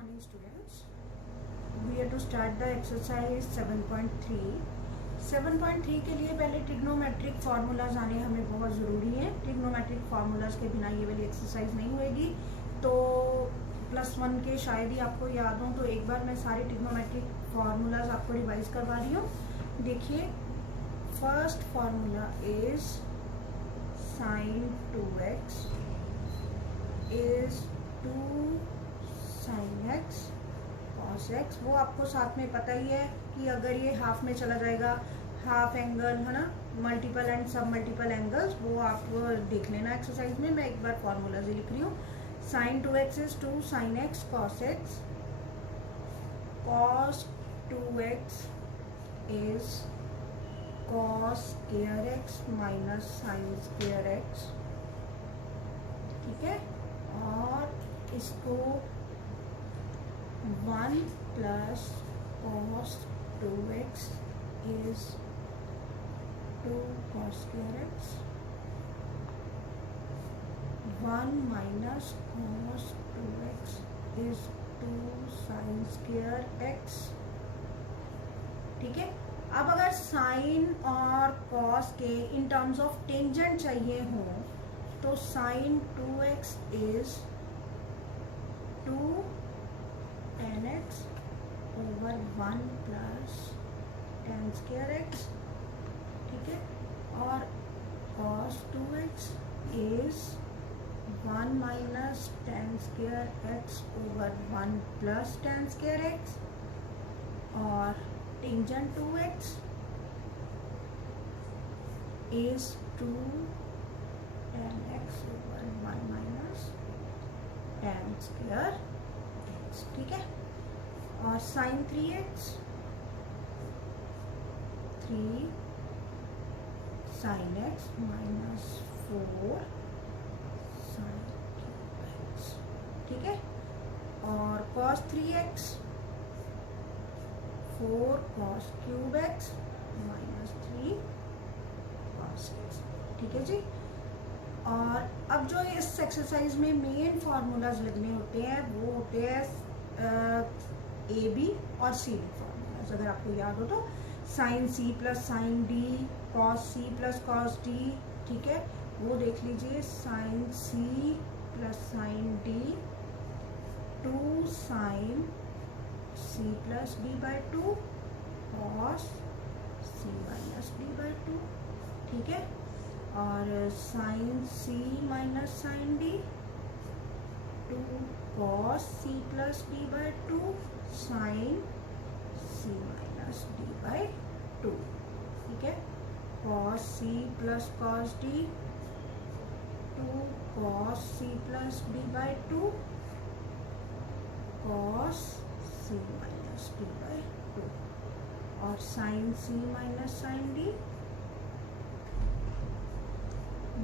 morning students. We are to start the exercise 7.3. 7.3 के लिए पहले ट्रिग्नोमेट्रिक फार्मूलाज आने हमें बहुत ज़रूरी है। ट्रिग्नोमेट्रिक फार्मूलाज के बिना ये वाली एक्सरसाइज नहीं होएगी। तो +1 के शायद ही आपको याद हो, तो एक बार मैं सारे ट्रिग्नोमेट्रिक फार्मूलाज आपको रिवाइज करवा रही हूँ। देखिए, first formula is sin 2x is 2 sin x cos x। वो आपको साथ में पता ही है कि अगर ये हाफ में चला जाएगा, हाफ एंगल है ना, मल्टीपल एंड सब मल्टीपल एंगल्स, वो आप देख लेना एक्सरसाइज में। मैं एक बार फॉर्मूला से लिख रही हूँ। sin 2x is 2 sin x cos x, cos 2x is cos square x minus sin square x। ठीक है, और इसको 1 plus cos 2x is 2 cos square x, 1 minus cos 2x is 2 sin square x। ठीक है, अब अगर sign और cos के इन टर्म्स ऑफ टेंजेंट चाहिए हो तो sin 2x is 2 tan x over 1 plus tan square x। ठीक है, और cos 2x is 1 minus tan square x over 1 plus tan square x, और tangent 2x is 2 tan x over 1 minus tan square x। ठीक है, और sin 3x 3 sin x minus 4 sin x। ठीक है, और cos 3x 4 cos cube x minus 3 cos x। ठीक है जी, और अब जो इस एक्सरसाइज में मेन फार्मूलाज लगने होते हैं वो होते हैं ए बी और सी डी फार्मूलाज। अगर आपको याद हो तो sine C plus sine D, cos C plus cos D. ठीक है, वो देख लीजिए, sine C plus sine D 2 sine c plus D by 2 cos c minus D by 2। ठीक है, और sine c minus sine D 2 cos c plus D by 2 sine c minus D by 2। ठीक है, cos c plus cos d 2 cos c plus D by 2 cos c minus D by 2, और sine c minus sine D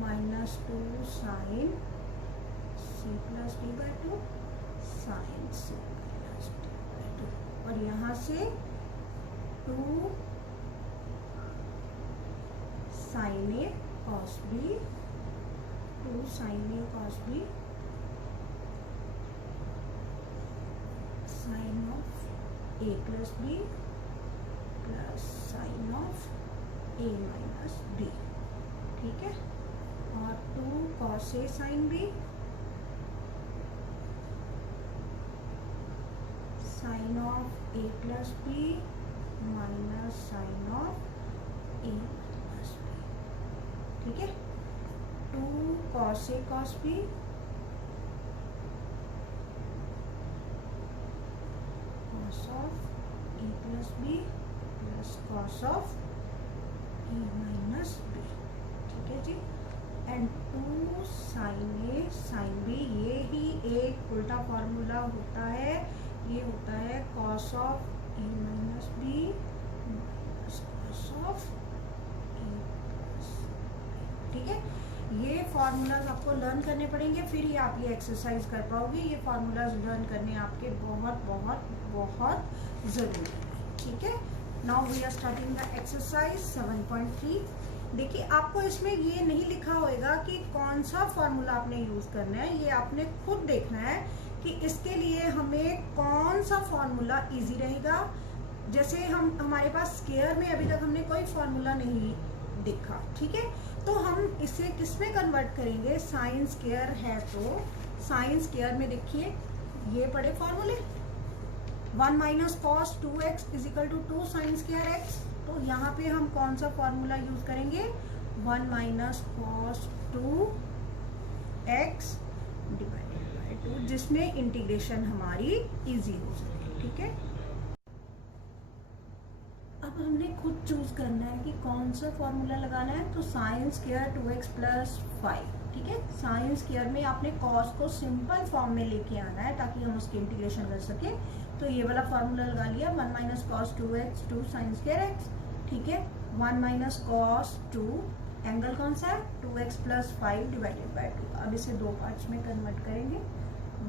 minus 2 sine c plus D by 2 sine c minus D by 2, और यहाँ से 2 sine A cos B 2 sine A cos B sine of A plus B plus sine of A minus B. ठीक है, और 2 cos A sine B sine of A plus B minus sine of A minus B. ठीक है, 2 cos A cos B of A plus B plus cos of A minus B. ठीक है जी, and 2 sine A sine B, ये ही एक उल्टा formula होता है, ये होता है cos of A minus B minus cos of A plus. ठीक है, ये फार्मूलाज आपको लर्न करने पड़ेंगे, फिर ही आप ये एक्सरसाइज कर पाओगे। ये फार्मूलाज लर्न करने आपके बहुत बहुत बहुत ज़रूरी है। ठीक है, now we are starting the exercise 7.3। देखिए, आपको इसमें ये नहीं लिखा होएगा कि कौन सा फार्मूला आपने यूज़ करना है, ये आपने खुद देखना है कि इसके लिए हमें कौन सा फॉर्मूला इजी रहेगा। जैसे हमारे पास स्क्वायर में अभी तक हमने कोई फॉर्मूला नहीं देखा, ठीक है, तो हम इसे किस में कन्वर्ट करेंगे, साइन स्क्वायर है तो साइन स्क्वायर में देखिए ये पड़े फॉर्मूले 1 minus cos 2x is equal to 2 sine square x, तो यहाँ पे हम कौन सा फॉर्मूला यूज करेंगे, 1 minus cos 2x divided by 2, जिसमें इंटीग्रेशन हमारी इजी हो सके, ठीक है। अब हमने खुद चूज करना है कि कौन सा फॉर्मूला लगाना है, तो साइन स्क्वायर 2x प्लस 5, ठीक है। साइन स्क्वायर में आपने कॉस को सिंपल फॉर्म में लेके आना है ताकि हम उसकी इंटीग्रेशन कर सके, तो ये वाला फॉर्मूला लगा लिया 1 minus cos 2x 2 sine square x, ठीक है। 1 माइनस कॉस 2 एंगल कौन सा है 2x प्लस 5 डिवाइडेड बाय 2। अब इसे दो पार्ट्स में कन्वर्ट करेंगे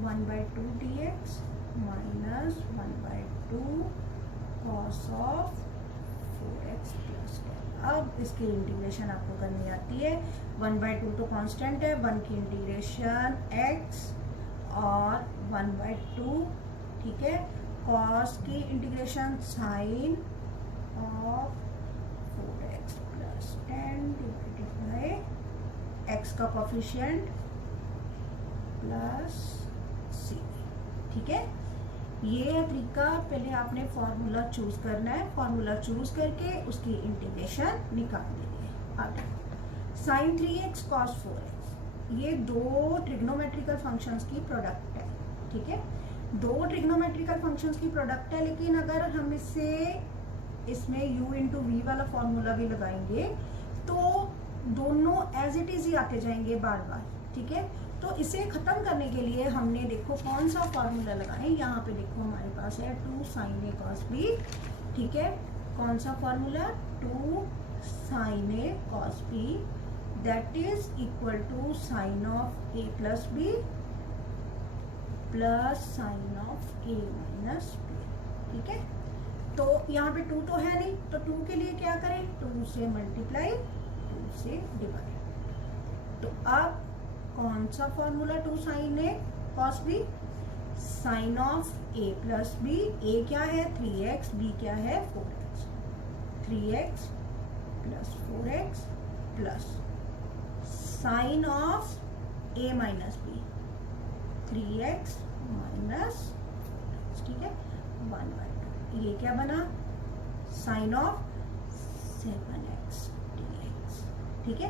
1/2 dx minus 1/2 cos of 4x plus 12। अब इसकी इंटीग्रेशन आपको करनी आती है, 1/2 तो कांस्टेंट है, 1 की इंटीग्रेशन x और 1/2, ठीक है, कॉस की integration sine of 4x plus 10 divided by x का कोफिशिएंट प्लस c, ठीक है। ये है तरीका, पहले आपने फॉर्मूला चूज करना है, फॉर्मूला चूज करके उसकी इंटीग्रेशन निकाल देंगे। अब साइन 3x कॉस 4x, ये दो ट्रिग्नोमेट्रिकल फंक्शंस की प्रोडक्ट है, ठीक है, दो ट्रिग्नोमेट्रिकल फंक्शंस की प्रोडक्ट है, लेकिन अगर हम इसमें u इंटू वी वाला फॉर्मूला भी लगाएंगे तो दोनों एज इट इज ही आते जाएंगे बार बार, ठीक है। तो इसे खत्म करने के लिए हमने देखो कौन सा फॉर्मूला लगाएं, यहाँ पे देखो हमारे पास है 2 साइन ए कॉस बी, ठीक है, कौन सा formula 2 sine A cos B that is equal to sine of A plus B plus sine of A minus B, ठीक है। तो यहाँ पे 2 तो है नहीं, तो 2 के लिए क्या करें, 2 से मल्टीप्लाई 2 से डिवाइड, तो अब कौन सा formula 2 sine A cos B, sine of A plus B, A क्या है 3x, बी क्या है 4x, 3x plus 4x plus sine of A minus B 3x minus, ठीक है, 1/2, ये क्या बना साइन ऑफ 7x dx, ठीक है।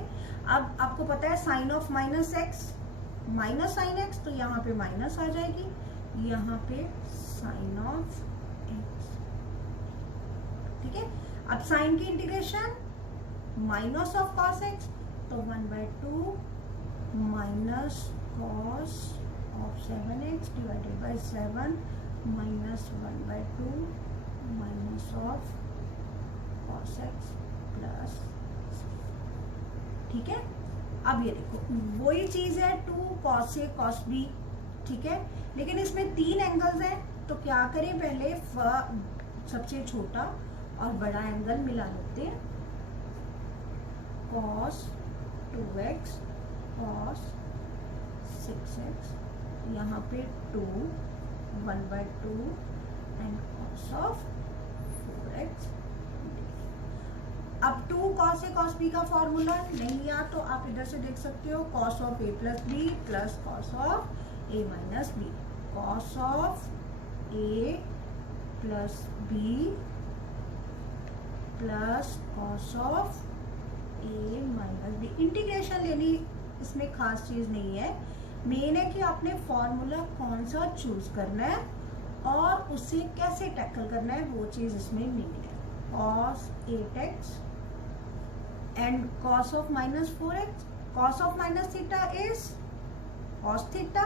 अब आपको पता है sine of minus X minus sine X, तो यहाँ पे माइनस आ जाएगी, यहाँ पे साइन ऑफ एक्स, ठीक है। अब साइन की integration minus of cos x, तो 1/2 minus cos of 7x divided by 7 minus 1/2 minus of cos x plus, ठीक है। अब ये देखो वही चीज है 2 कॉस ए कॉस बी, ठीक है, लेकिन इसमें 3 एंगल्स हैं, तो क्या करें, पहले सबसे छोटा और बड़ा एंगल मिला लेते हैं, कॉस 2x कॉस 6x, यहाँ पे 2 1/2 एंड कॉस ऑफ 4x। अब 2 कॉस ए कॉस बी का फॉर्मूला नहीं याद तो आप इधर से देख सकते हो, cos of A plus B plus cos of A minus B, cos of A plus B plus cos of A minus B. Integration लेनी इसमें खास चीज नहीं है, मेन है कि आपने फॉर्मूला कौन सा चूज करना है और उसे कैसे टैकल करना है, वो चीज इसमें मेन है। cos 8x and cos of minus 4x, cos of minus theta is cos theta,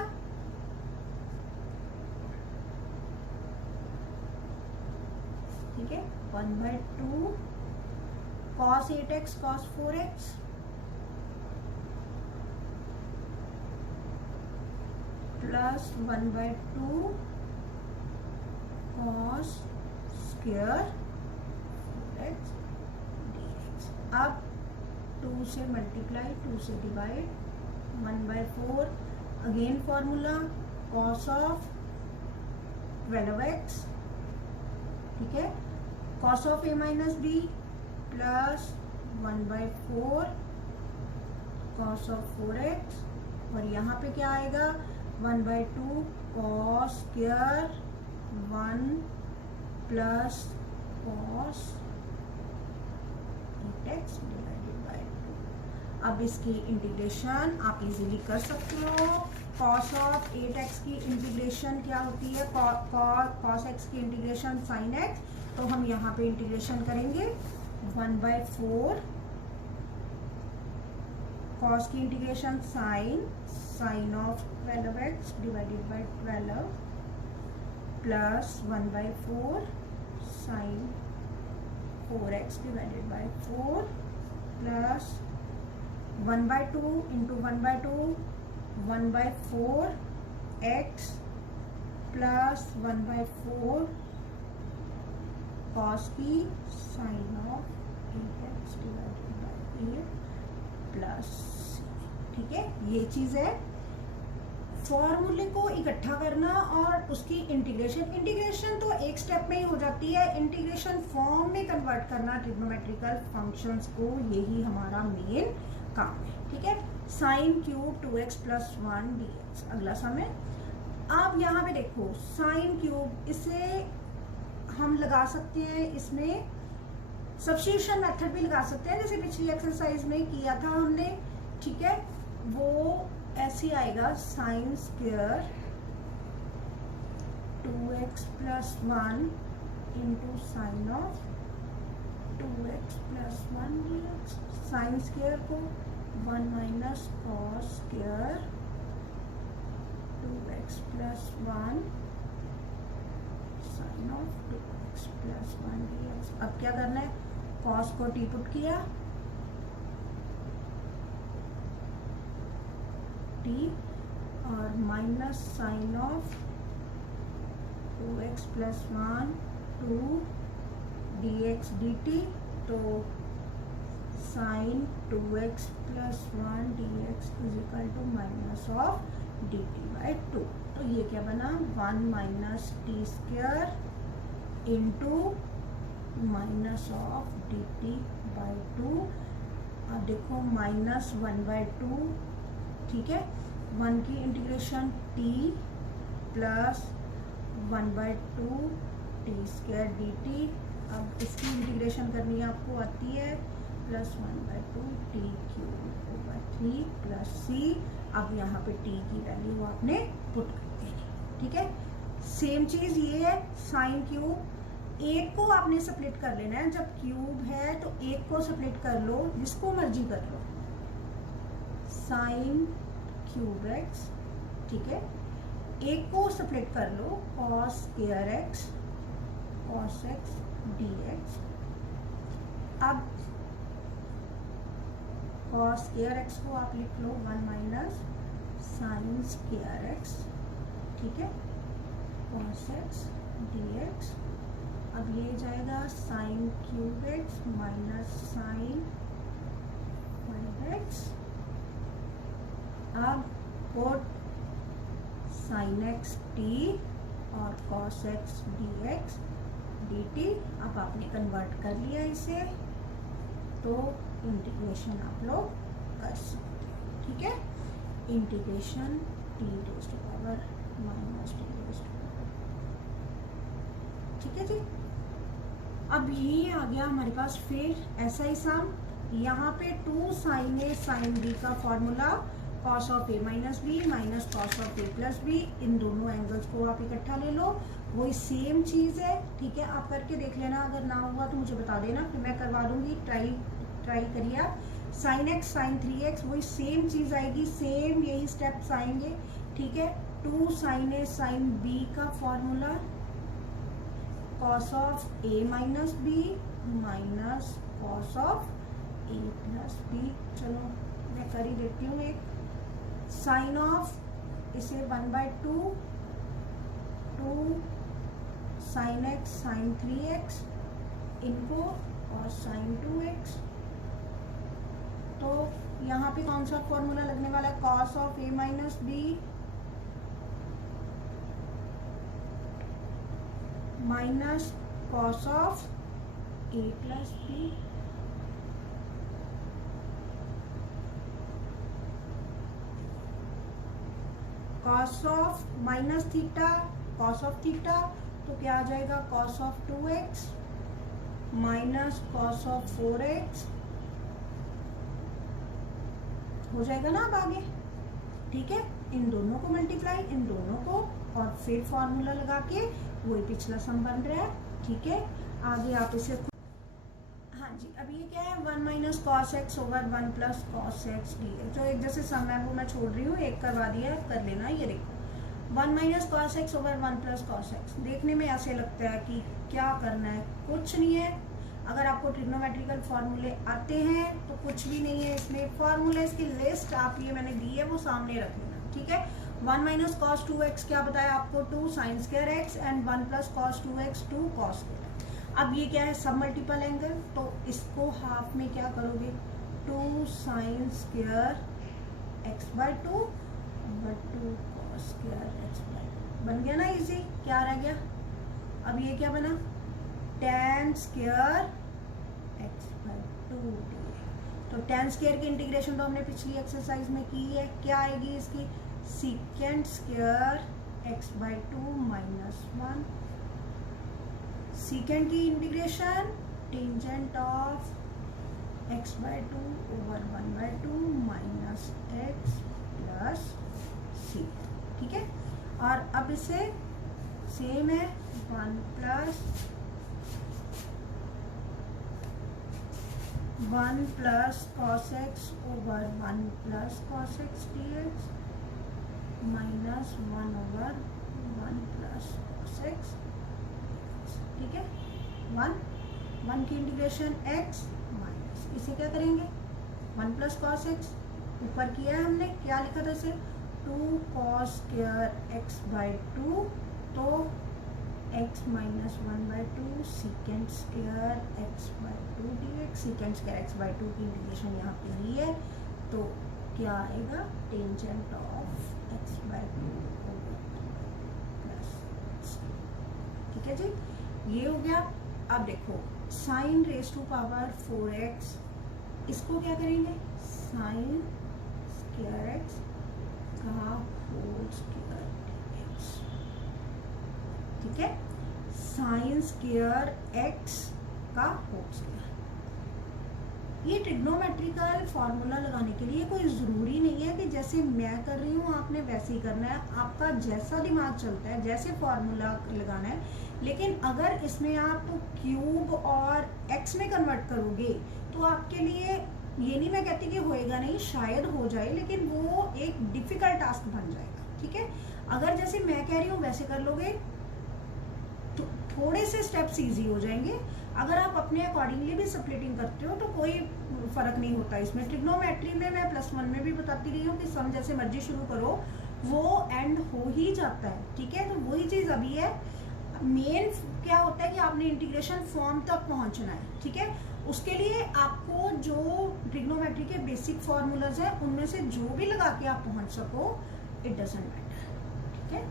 ठीक है, 1/2 cos 8x cos 4x plus 1/2 cos square x dx। अब 2 से मल्टीप्लाई 2 से divide 1/4 again formula cos of 12x, ठीक है, cos of a minus B plus 1/4 cos of 4x, और यहाँ पे क्या आएगा 1/2 cos square 1 plus cos 8x divided by 2। अब इसकी इंटीग्रेशन आप इजीली कर सकते हो। कॉस ऑफ 8x की इंटीग्रेशन क्या होती है, कॉस x की इंटीग्रेशन साइन x, तो हम यहाँ पे इंटीग्रेशन करेंगे 1/4 कॉस की integration sine of 12x divided by 12 plus 1/4 sine 4x divided by 4 plus 1/2 into 1/2 1/4 x plus 1/4 cos की sine of 8x divided by 8 plus, ठीक है। ये चीज है फॉर्मूले को इकट्ठा करना और उसकी इंटीग्रेशन तो एक स्टेप में ही हो जाती है, इंटीग्रेशन फॉर्म में कन्वर्ट करना ट्रिग्नोमेट्रिकल फंक्शंस को, यही हमारा मेन काम है, ठीक है। Sine cube 2x plus 1 dx, अगला समय। अब यहाँ पे देखो साइन क्यूब, इसे हम लगा सकते हैं, इसमें सब्स्टिट्यूशन मेथड भी लगा सकते हैं, जैसे पिछली एक्सरसाइज में किया था हमने, ठीक है। वो ऐसे आएगा sine square 2x plus 1 into sine of 2x plus 1 dx, sine square को 1 minus cos square 2x plus 1 sine of 2x plus 1 dx। अब क्या करना है, कॉस को टी पुट किया, टी, और minus sine of 2x plus 1 2 dx dt, तो sine 2x plus 1 dx is equal to minus of dt by 2। तो ये क्या बना 1 minus T square into minus of dt by 2। अब देखो माइनस 1/2, ठीक है, 1 की integration t plus 1/2 T square dt। अब इसकी इंटीग्रेशन करनी आपको आती है, plus 1/2 T cube over 3 plus c। अब यहाँ पे t की वैल्यू आपने पुट कर देनी, ठीक है। सेम चीज ये है, साइन क्यूब, एक को आपने स्प्लिट कर लेना है, जब क्यूब है तो एक को स्प्लिट कर लो, जिसको मर्जी कर लो, साइन क्यूब x, ठीक है। एक को स्प्लिट कर लो cos square x cos x dx। अब कॉस स्क्वायर x को आप लिख लो 1 माइनस साइन स्क्वायर x, ठीक है, कॉस x dx। अब ये जाएगा sine cube x minus sine 5x। अब पुट साइन x t और कॉस x dx dt। अब आपने कन्वर्ट कर लिया इसे, तो इंटीग्रेशन आप लोग कर सकते हैं, ठीक है। Integration t raise to power minus t raise to power, ठीक है जी। अब ये आ गया हमारे पास फिर ऐसा ही सम, यहाँ पे 2 साइन ए साइन बी का formula, cos of A minus B minus cos of A plus B, इन दोनों एंगल्स को आप इकट्ठा ले लो, वही सेम चीज है, ठीक है। आप करके देख लेना, अगर ना हुआ तो मुझे बता देना, फिर मैं करवा दूंगी। ट्राई करिए आप। साइन एक्स साइन 3x, वही सेम चीज आएगी, सेम यही स्टेप्स आएंगे, ठीक है। 2 साइन ए साइन बी का formula, cos of A minus B minus cos of A plus B. चलो मैं कर ही देती हूँ एक, साइन ऑफ, इसे 1/2 2 साइन एक्स साइन 3x इनको और साइन 2x। तो यहाँ पे कौन सा फॉर्मूला लगने वाला है, cos of A minus B minus cos of A plus B, cos of minus theta, cos of theta तो क्या आ जाएगा, cos of 2x minus cos of 4x हो जाएगा ना अब आगे। ठीक है, इन दोनों को मल्टीप्लाई, इन दोनों को, और फिर फॉर्मूला लगा के वही पिछला सम बन रहा है। ठीक है, आगे आप इसे, हाँ जी, अब ये क्या है, 1 minus cos x over 1 plus cos x d x. जो एक जैसे सम है वो मैं छोड़ रही हूँ, एक करवा दिया है, कर लेना। ये देखो 1 minus cos x over 1 plus cos x. देखने में ऐसे लगता है कि क्या करना है, कुछ नहीं है। अगर आपको ट्रिग्नोमेट्रिकल फॉर्मूले आते हैं तो कुछ भी नहीं है इसमें। फॉर्मूले की लिस्ट आप ये मैंने दी है वो सामने रख लेना। ठीक है, 1 माइनस कॉस 2x क्या बताया आपको, 2 sine square x, and 1 plus cos 2x 2 cos square. अब ये क्या है, सब मल्टीपल एंगल, तो इसको हाफ में क्या करोगे, 2 साइन स्क्वायर एक्स बाय 2 और 2 कॉस स्क्वायर एक्स बाय 2 बन गया ना इजी। क्या रह गया, अब ये क्या बना, tan स्क्वायर एक्स बाय 2। तो tan स्क्वायर की इंटीग्रेशन तो हमने पिछली एक्सरसाइज में की है। क्या आएगी इसकी, secant square x by 2 minus 1। Secant की integration tangent of x by 2 over 1 by 2 minus x plus C. ठीक है, और अब इसे सेम है, 1 plus 1 plus cos x over 1 plus cos x d x minus 1 over 1 plus cos x. ठीक है, 1 की इंटीग्रेशन x माइनस, इसे क्या करेंगे, 1 प्लस कॉस एक्स ऊपर किया है हमने, क्या लिखा था इसे, 2 कॉस स्क्वायर एक्स बाय 2, तो x minus 1 by 2 secant square x by 2 D X. Secant square x by 2 की इंटीग्रेशन यहाँ पे ली है, तो क्या आएगा, tangent of x by 2 plus. ठीक है जी, ये हो गया। अब देखो sign raise to power 4x, इसको क्या करेंगे, साइन स्क्वायर एक्स का होल स्क्वायर dx। ठीक है, साइन स्क्वायर एक्स का होल स्क्वायर। ये ट्रिग्नोमेट्रिकल फॉर्मूला लगाने के लिए कोई ज़रूरी नहीं है कि जैसे मैं कर रही हूँ आपने वैसे ही करना है। आपका जैसा दिमाग चलता है, जैसे फॉर्मूला लगाना है। लेकिन अगर इसमें आप क्यूब और एक्स में कन्वर्ट करोगे तो आपके लिए, ये नहीं मैं कहती कि होएगा नहीं, शायद हो जाए, लेकिन वो एक डिफिकल्ट टास्क बन जाएगा। ठीक है, अगर जैसे मैं कह रही हूँ वैसे कर लोगे तो थोड़े से स्टेप्स इजी हो जाएंगे। अगर आप अपने अकॉर्डिंगली भी स्प्लिटिंग करते हो तो कोई फर्क नहीं होता इसमें। ट्रिग्नोमेट्री में मैं +1 में भी बताती रही हूँ कि सम जैसे मर्जी शुरू करो वो एंड हो ही जाता है। ठीक है, तो वही चीज़ अभी है। मेन क्या होता है कि आपने इंटीग्रेशन फॉर्म तक पहुंचना है। ठीक है, उसके लिए आपको जो ट्रिग्नोमेट्री के बेसिक फॉर्मूलाज हैं उनमें से जो भी लगा के आप पहुंच सको, इट डजंट मैटर। ठीक है,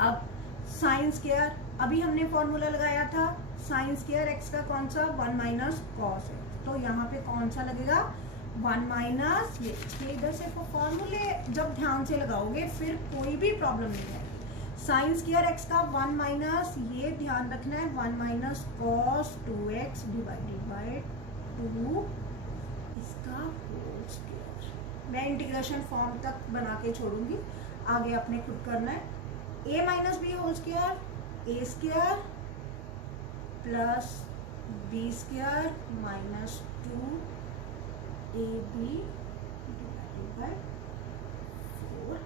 अब साइन स्क्वायर, अभी हमने फॉर्मूला लगाया था साइन स्क्वायर एक्स का, कौन सा, 1 माइनस कॉस एक्स। तो यहाँ पे कौन सा लगेगा, 1 माइनस, ये इधर से फॉर्मूले जब ध्यान से लगाओगे फिर कोई भी प्रॉब्लम नहीं है। साइन स्क्वायर एक्स का 1 माइनस, ये ध्यान रखना है, 1 minus cos 2x divided by 2 इसका होल स्क्वायर। मैं इंटीग्रेशन फॉर्म तक बना के छोड़ूंगी, आगे आपने खुद करना है। a minus B whole square, A square plus B square minus 2ab divided by 4।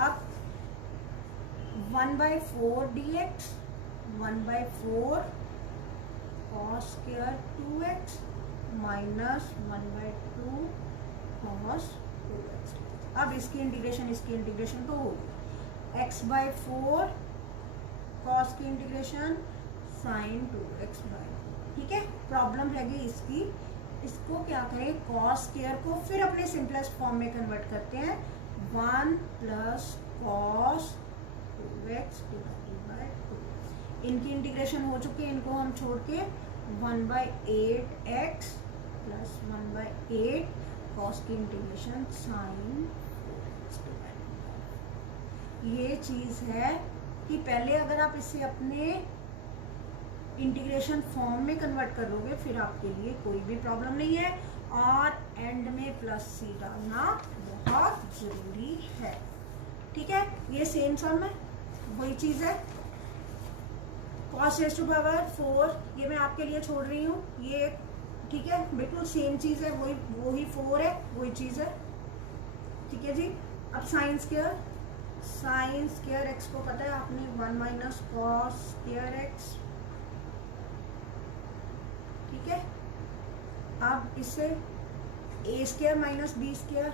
अब 1/4 dx, 1/4 cos square 2x minus 1/2 cos 2x। अब इसकी इंटीग्रेशन तो होगी x/4 cos की इंटीग्रेशन sin 2x बाय। ठीक है, प्रॉब्लम रहेगी इसकी, इसको क्या करें, cos स्क्वायर को फिर अपने सिंपलेस्ट फॉर्म में कन्वर्ट करते हैं, 1 plus cos 2x divided by 2x। इनकी इंटीग्रेशन हो चुकी है, इनको हम छोड़ के 1/8x प्लस 1/8 कॉस की इंटीग्रेशन साइन। ये चीज है कि पहले अगर आप इसे अपने इंटीग्रेशन फॉर्म में कन्वर्ट कर लोगे फिर आपके लिए कोई भी प्रॉब्लम नहीं है, और एंड में प्लस सी डालना बहुत जरूरी है। ठीक है, ये सेम सम है, वही चीज है। cos raised to power 4 ये मैं आपके लिए छोड़ रही हूँ, ये ठीक है बिल्कुल सेम चीज है, वही 4 है, वही चीज है। ठीक है जी। अब साइन स्क्वायर एक्स को पता है आपने 1 माइनस कॉस स्क्वायर एक्स। ठीक है, अब इसे A square minus B square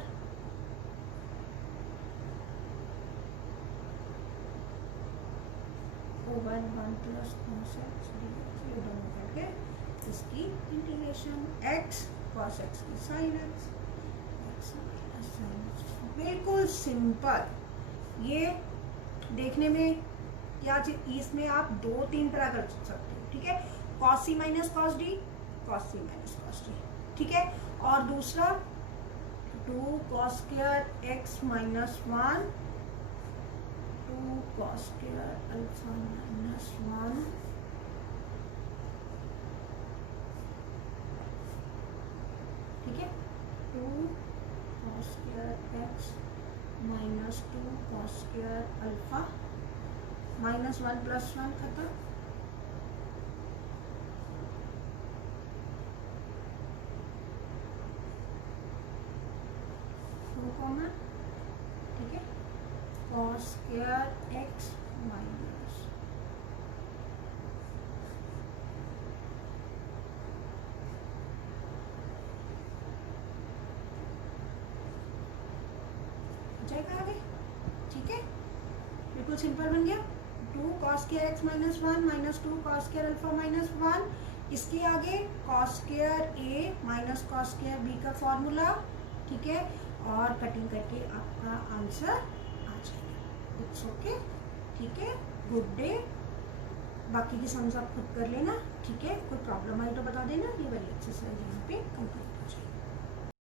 over 1 plus cos x ये दोनों करके इसकी इंटीग्रेशन एक्स कॉस एक्स की sine x minus sine x. बिल्कुल सिंपल। ये देखने में क्या चीज, इसमें आप 2-3 तरह कर सकते हो। ठीक है, कॉस सी माइनस कॉस डी, कॉस सी माइनस कॉस डी। ठीक है, और दूसरा 2 cos square x minus 1 2 cos square alpha minus 1 ठीक है, 2 cos square x minus 2 cos square alpha minus 1 plus 1 खत्म। कॉमन। ठीक है, कॉस स्क्वायर एक्स माइनस जाएगा आगे। ठीक है, बिल्कुल सिंपल बन गया। 2 cos square x minus 1 minus 2 cos square alpha minus 1, इसके आगे कॉस स्क्वायर ए माइनस कॉस स्क्वायर बी का फॉर्मूला। ठीक है, और कटिंग करके आपका आंसर आ जाएगा। It's okay. ठीक है, गुड डे। बाकी की सम्स आप खुद कर लेना। ठीक है, कोई प्रॉब्लम आई तो बता देना। ये वाली एक्सरसाइज यहाँ पे कंप्लीट।